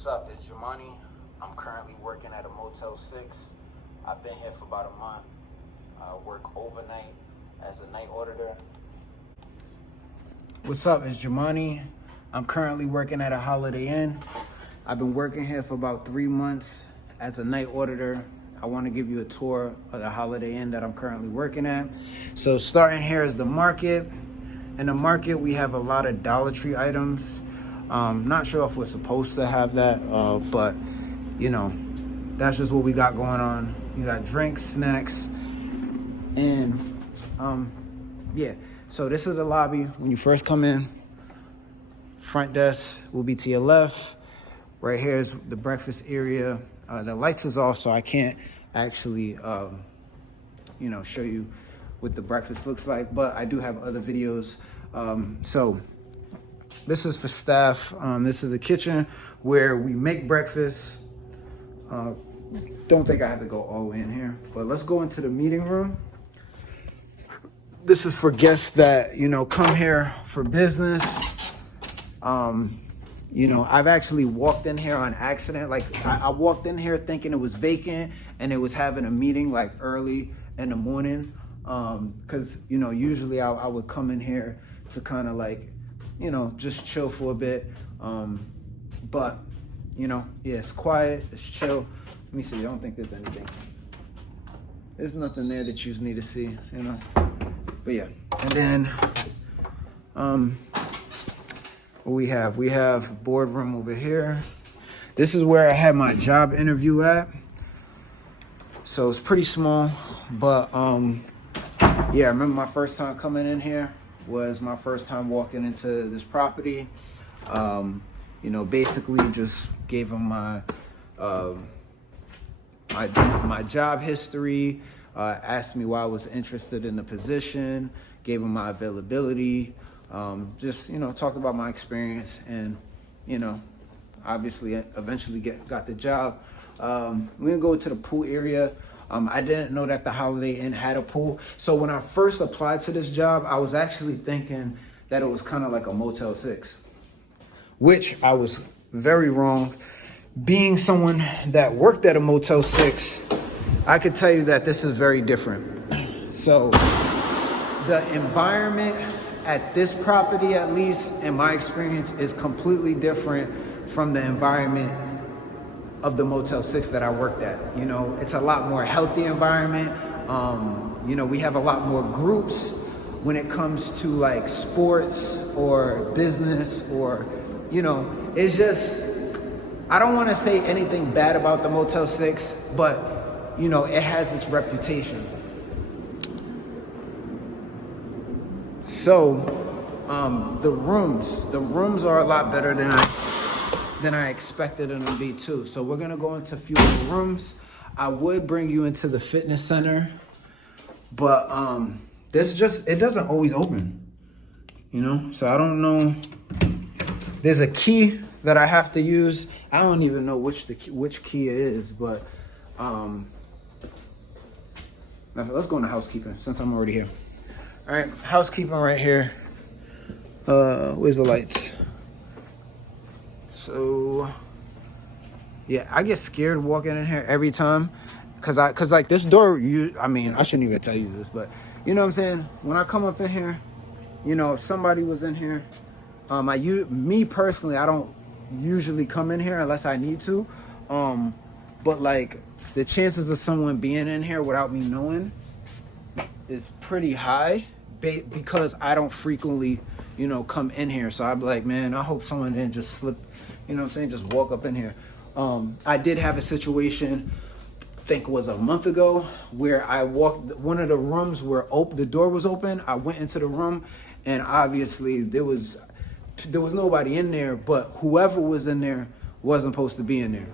What's up? It's Jumani. I'm currently working at a Motel 6. I've been here for about a month. I work overnight as a night auditor. What's up? It's Jumani. I'm currently working at a Holiday Inn. I've been working here for about 3 months as a night auditor. I want to give you a tour of the Holiday Inn that I'm currently working at. So starting here is the market. In the market, we have a lot of Dollar Tree items. Not sure if we're supposed to have that, but you know, that's just what we got going on. You got drinks, snacks, and yeah. So this is the lobby. When you first come in, front desk will be to your left. Right here is the breakfast area. The lights is off, so I can't actually, show you what the breakfast looks like, but I do have other videos. So this is for staff. This is the kitchen where we make breakfast. Don't think I have to go all the way in here, but let's go into the meeting room. This is for guests that, come here for business. I've actually walked in here on accident. Like I walked in here thinking it was vacant and it was having a meeting like early in the morning. Cause usually I would come in here to kind of like, just chill for a bit. But yeah, it's quiet, it's chill. Let me see, I don't think there's anything. There's nothing there that you need to see, But yeah, and then, what we have boardroom over here. This is where I had my job interview at. So it's pretty small, but yeah, I remember my first time coming in here was my first time walking into this property. Basically just gave them my my job history, asked me why I was interested in the position, gave them my availability, talked about my experience, and obviously eventually got the job. We're gonna go to the pool area. I didn't know that the Holiday Inn had a pool. So when I first applied to this job, I was actually thinking that it was kind of like a Motel 6, which I was very wrong. Being someone that worked at a Motel 6, I could tell you that this is very different. So the environment at this property, at least in my experience, is completely different from the environment of the Motel 6 that I worked at. It's a lot more healthy environment. We have a lot more groups when it comes to like sports or business or, it's just, I don't want to say anything bad about the Motel 6, but, it has its reputation. So, the rooms are a lot better than I expected them to be too. So we're gonna go into a few of the rooms. I would bring you into the fitness center, but it doesn't always open, So I don't know. There's a key that I have to use. I don't even know which key it is, but let's go into housekeeping since I'm already here. All right, housekeeping right here. Where's the lights? So yeah, I get scared walking in here every time cause like this door, I shouldn't even tell you this, but you know what I'm saying? When I come up in here, if somebody was in here, me personally, I don't usually come in here unless I need to. But like the chances of someone being in here without me knowing is pretty high because I don't frequently, come in here. So I'm like, man, I hope someone didn't just slip, just walk up in here. I did have a situation, I think it was a month ago, where I walked one of the rooms where the door was open. I went into the room and obviously there was nobody in there, but whoever was in there wasn't supposed to be in there.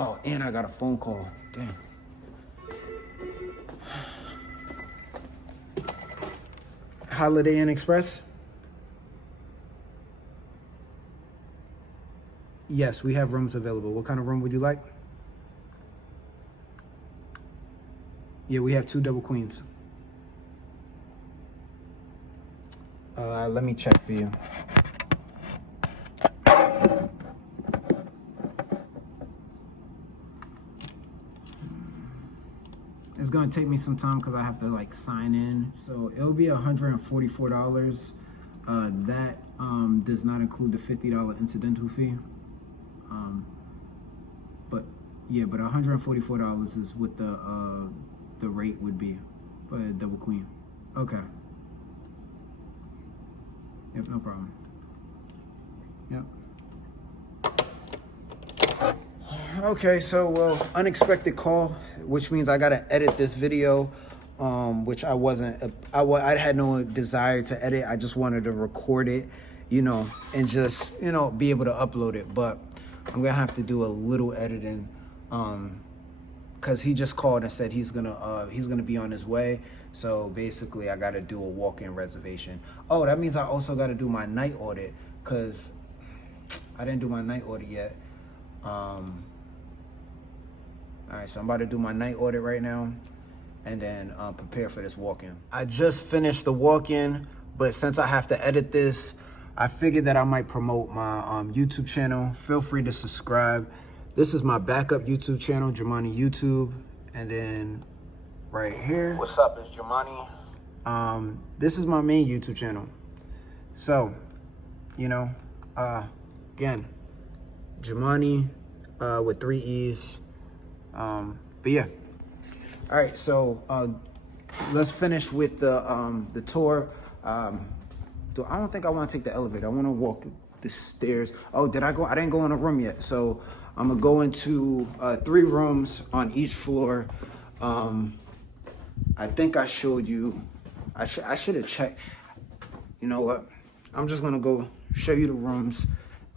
Oh, and I got a phone call. Damn. Holiday Inn Express? Yes, we have rooms available. What kind of room would you like? Yeah, we have 2 double queens. Let me check for you. gonna take me some time because I have to like sign in. So it'll be $144. That does not include the $50 incidental fee. But yeah, but $144 is what the rate would be for a double queen. Okay. Yep, no problem. Yep. Okay, so well, unexpected call, which means I gotta edit this video, which I had no desire to edit. I just wanted to record it, you know, and just, you know, be able to upload it. But I'm gonna have to do a little editing, cause he just called and said he's gonna be on his way. So basically, I gotta do a walk-in reservation. Oh, that means I also gotta do my night audit, cause I didn't do my night audit yet. All right, so I'm about to do my night audit right now and then prepare for this walk-in. I just finished the walk-in, but since I have to edit this, I figured that I might promote my YouTube channel. Feel free to subscribe. This is my backup YouTube channel, Jamani YouTube. And then right here. What's up, it's Jamani. This is my main YouTube channel. So, you know, again, Jamani with 3 E's. But yeah. All right, so let's finish with the tour. I don't think I want to take the elevator. I want to walk the stairs. Oh, did I go? I didn't go in a room yet. So I'm gonna go into 3 rooms on each floor. I think I showed you. I should have checked. You know what? I'm just gonna go show you the rooms,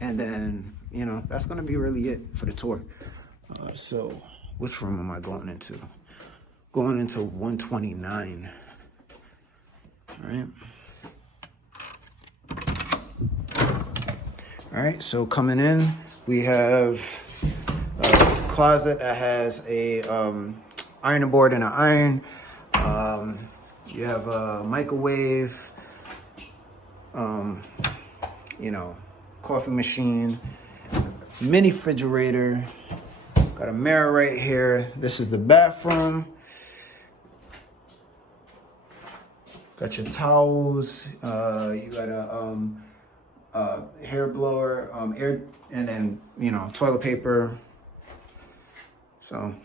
and then, you know, that's gonna be really it for the tour. So which room am I going into? Going into 129. All right. All right, so coming in, we have a closet that has a ironing board and an iron. You have a microwave, you know, coffee machine, mini refrigerator. Got a mirror right here. This is the bathroom. Got your towels. You got a hair blower, air, and then, you know, toilet paper. So,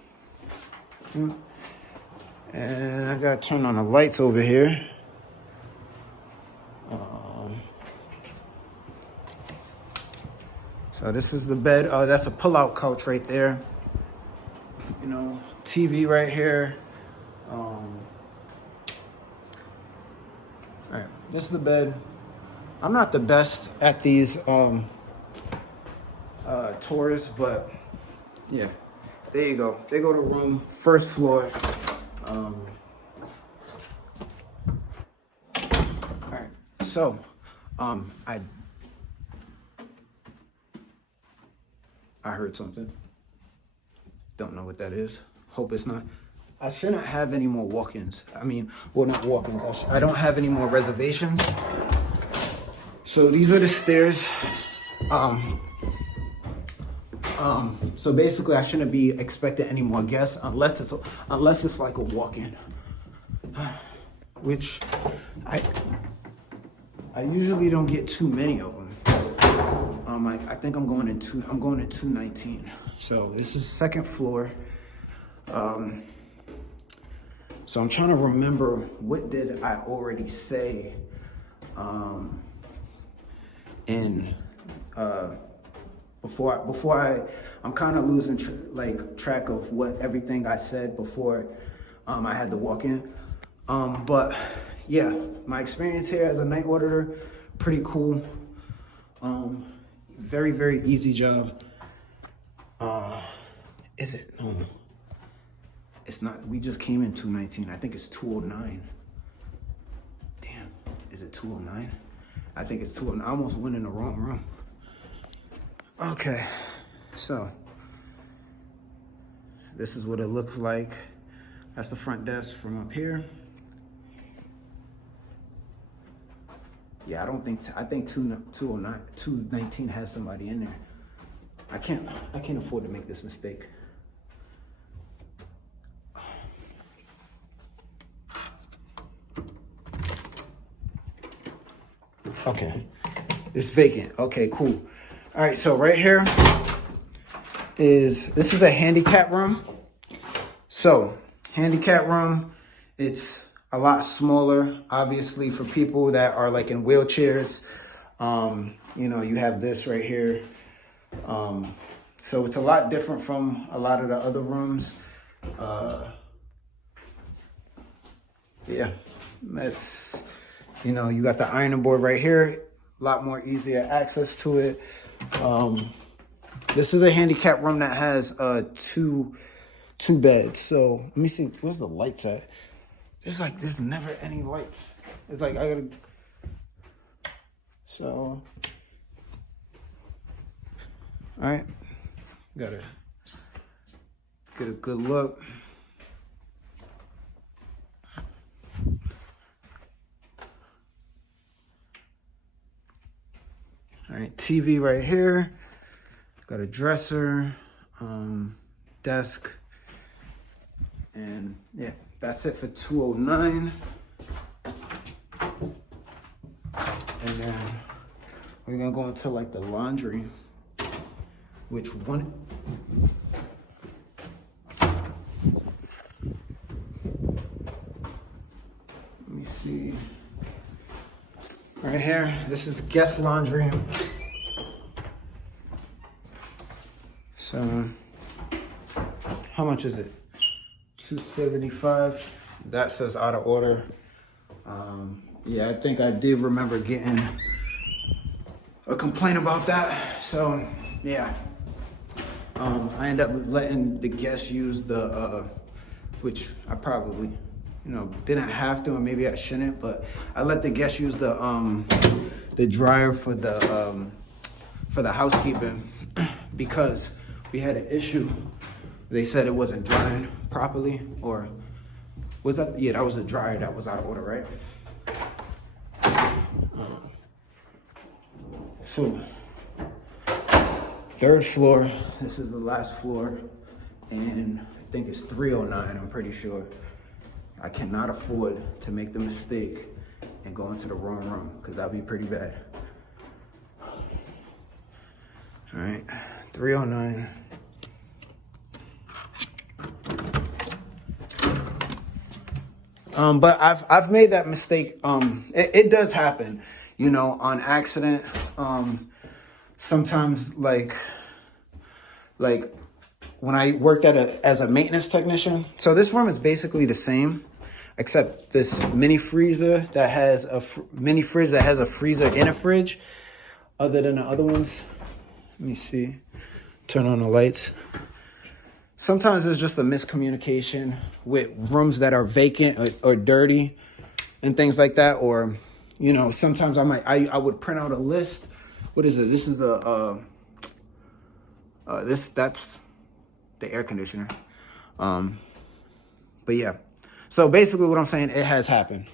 and I got to turn on the lights over here. So this is the bed. That's a pull-out couch right there. You know, TV right here. All right, this is the bed. I'm not the best at these tours, but yeah, there you go. They go to room, first floor. All right, so I heard something. Don't know what that is. Hope it's not. I shouldn't have any more walk-ins. I mean, well, not walk-ins. I don't have any more reservations. So these are the stairs. So basically, I shouldn't be expecting any more guests unless it's like a walk-in, which I usually don't get too many of them. I think I'm going in 219. So this is second floor. So I'm trying to remember, what did I already say I'm kind of losing track of what everything I said before I had to walk in. But yeah, my experience here as a night auditor, pretty cool. Very, very easy job. Is it? No, it's not. We just came in 219. I think it's 209. Damn, is it 209? I think it's 209. I almost went in the wrong room. Okay, so this is what it looks like. That's the front desk from up here. Yeah, I think 219 has somebody in there. I can't afford to make this mistake. Okay, it's vacant. Okay, cool. All right, so right here this is a handicap room. So handicap room, it's a lot smaller, obviously, for people that are like in wheelchairs. You know, you have this right here. So it's a lot different from a lot of the other rooms. Yeah, that's, you know, you got the ironing board right here, a lot more easier access to it. This is a handicap room that has two beds. So let me see, where's the lights at? There's never any lights. It's like I gotta, so, all right, gotta get a good look. All right, TV right here. Got a dresser, desk, and yeah, that's it for 209. And then we're gonna go into like the laundry, which one? Let me see. Right here, this is guest laundry. So, how much is it? $275. That says out of order. Yeah, I think I did remember getting a complaint about that. So, yeah. I end up letting the guests use the, which I probably, you know, didn't have to, or maybe I shouldn't, but I let the guests use the dryer for the housekeeping because we had an issue. They said it wasn't drying properly, or was that? Yeah, that was the dryer that was out of order, right? So, third floor. This is the last floor, and I think it's 309. I'm pretty sure. I cannot afford to make the mistake and go into the wrong room because that'd be pretty bad. All right, 309. But I've made that mistake. It does happen, you know, on accident. Sometimes like when I worked as a maintenance technician. So this room is basically the same, except this mini freezer that has a freezer in a fridge, other than the other ones. Let me see. Turn on the lights. Sometimes there's just a miscommunication with rooms that are vacant or dirty and things like that. Or, you know, sometimes I would print out a list. What is it? This is that's the air conditioner. But yeah, so basically what I'm saying, it has happened.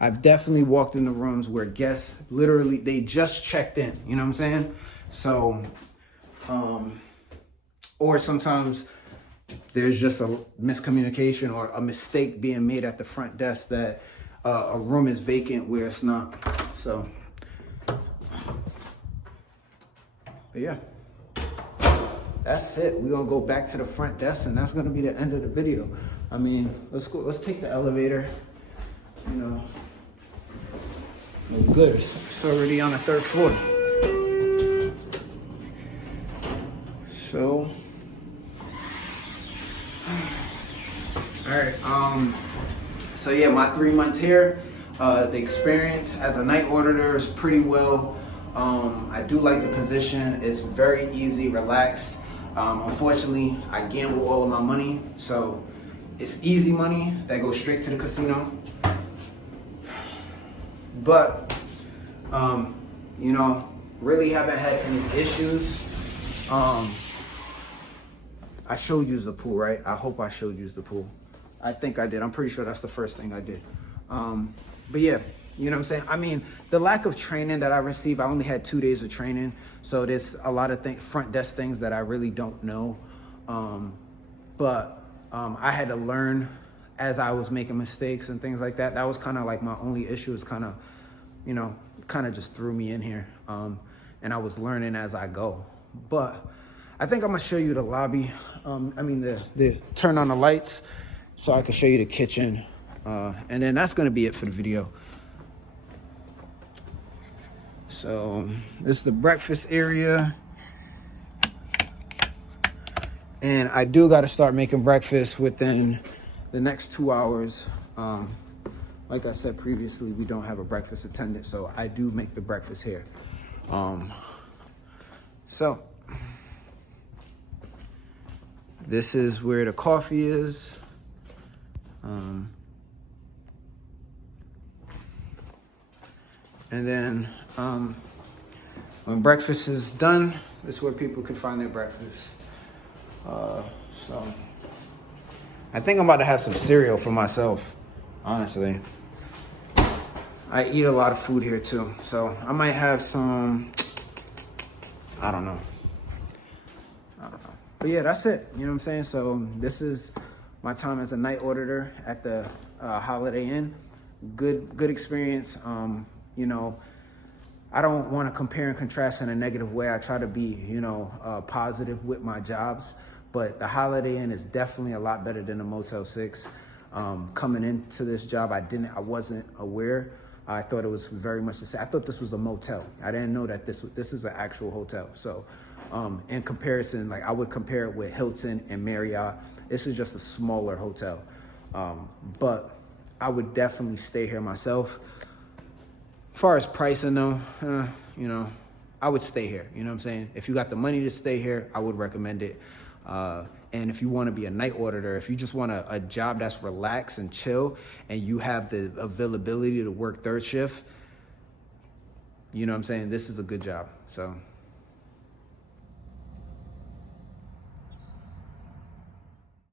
I've definitely walked into rooms where guests literally, they just checked in, you know what I'm saying? So, or sometimes there's just a miscommunication or a mistake being made at the front desk that a room is vacant where it's not. So, but yeah, that's it. We're gonna go back to the front desk, and that's gonna be the end of the video. I mean, let's go. Let's take the elevator. You know, we're good. It's already on the third floor. So. All right, so yeah, my 3 months here, the experience as a night auditor is pretty well. I do like the position. It's very easy, relaxed. Unfortunately, I gamble all of my money, so it's easy money that goes straight to the casino. But, you know, really haven't had any issues. I showed you the pool, right? I hope I showed you the pool. I think I did. I'm pretty sure that's the first thing I did. But yeah, you know what I'm saying? I mean, the lack of training that I received, I only had 2 days of training. So there's a lot of front desk things that I really don't know. But I had to learn as I was making mistakes and things like that. That was kind of like my only issue, is kind of you know, kind of just threw me in here. And I was learning as I go. But I think I'm gonna show you the lobby. The turn on the lights so I can show you the kitchen. And then that's gonna be it for the video. So this is the breakfast area. And I do gotta start making breakfast within the next 2 hours. Like I said previously, we don't have a breakfast attendant, so I do make the breakfast here. So this is where the coffee is. And then when breakfast is done, this is where people can find their breakfast. So I think I'm about to have some cereal for myself, honestly. I eat a lot of food here too, so I might have some, I don't know. But yeah, that's it, you know what I'm saying? So this is my time as a night auditor at the Holiday Inn. Good experience. You know, I don't want to compare and contrast in a negative way. I try to be, you know, positive with my jobs, but the Holiday Inn is definitely a lot better than the Motel 6. Coming into this job, I wasn't aware. I thought it was very much the same. I thought this was a motel. I didn't know that this is an actual hotel. So in comparison, like I would compare it with Hilton and Marriott. This is just a smaller hotel. But I would definitely stay here myself. As far as pricing though, you know, I would stay here. You know what I'm saying? If you got the money to stay here, I would recommend it. And if you want to be a night auditor, if you just want a job that's relaxed and chill and you have the availability to work third shift, you know what I'm saying? This is a good job. So